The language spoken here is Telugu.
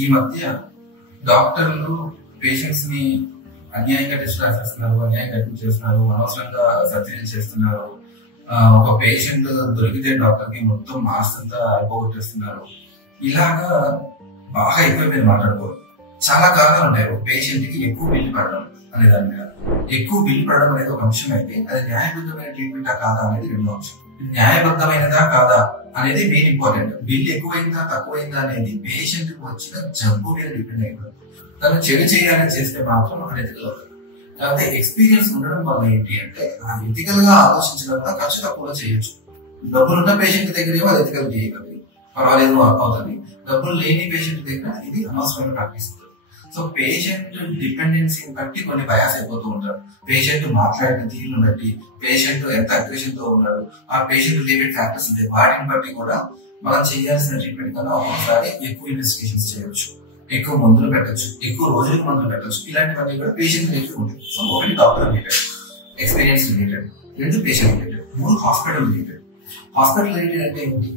ఈ మధ్య డాక్టర్లు పేషెంట్స్ ని అన్యాయంగా టెస్ట్ రాసేస్తున్నారు, అన్యాయంగా అడ్మిట్ చేస్తున్నారు, అనవసరంగా సర్జరీలు చేస్తున్నారు. ఒక పేషెంట్ దొరికితే డాక్టర్ కి మొత్తం ఆస్తంతా అయిపోగొట్టేస్తున్నారు. ఇలాగా బాగా ఎక్కువ మాట్లాడుకోరు. చాలా కారణాలు ఉంటాయి. ఒక పేషెంట్ కి ఎక్కువ బిల్లు పడడం అనే దాని మీద. ఎక్కువ బిల్లు పడడం అనేది ఒక అంశం అయితే అది న్యాయబద్ధమైన ట్రీట్మెంటా కాదా అనేది రెండో అంశం. న్యాయబద్ధమైనదా కాదా అనేది మెయిన్ ఇంపార్టెంట్. బిల్లు ఎక్కువైందా తక్కువైందా అనేది పేషెంట్ కి వచ్చిన జబ్బు మీద డిపెండ్ అయిపోతుంది. తను చెడు చేయాలని చేస్తే మాత్రం అనెతికల్ అవుతుంది. లేకపోతే ఎక్స్పీరియన్స్ ఉండడం వల్ల ఏంటి అంటే ఎథికల్ గా ఆలోచించడం ఖర్చు తక్కువగా చేయొచ్చు. డబ్బులున్న పేషెంట్ దగ్గర ఏమో అది ఎథికల్ చేయగలదు, పర్వాలేదు అవుతుంది. డబ్బులు లేని పేషెంట్ దగ్గర ఇది అనవసరమైన ప్రాక్టీస్ అవుతుంది. సో పేషెంట్ డిపెండెన్సీని బట్టి కొన్ని బయాస్ అయిపోతూ ఉంటారు. పేషెంట్ మాట్లాడిన తీరును బట్టి, పేషెంట్ ఎంత అగ్రెషన్ తో ఉన్నాడు, ఆ పేషెంట్ రిలేటెడ్ ఫ్యాక్టర్స్ ఉంటాయి. వాటిని బట్టి కూడా మనం చేయాల్సిన ట్రీట్మెంట్ కన్నా ఒక్కొక్కసారి ఎక్కువ ఇన్వెస్టిగేషన్స్ చేయవచ్చు, ఎక్కువ మందులు పెట్టచ్చు, ఎక్కువ రోజులకు మందులు పెట్టచ్చు. ఇలాంటివన్నీ కూడా పేషెంట్ రిలేటెడ్ ఉంటాయి. సో ఒకటి డాక్టర్ రిలేటెడ్, ఎక్స్పీరియన్స్ రిలేటెడ్, రెండు పేషెంట్ రిలేటెడ్, మూడు హాస్పిటల్ రిలేటెడ్. హాస్పిటల్ రిలేటెడ్ అంటే ఏంటి?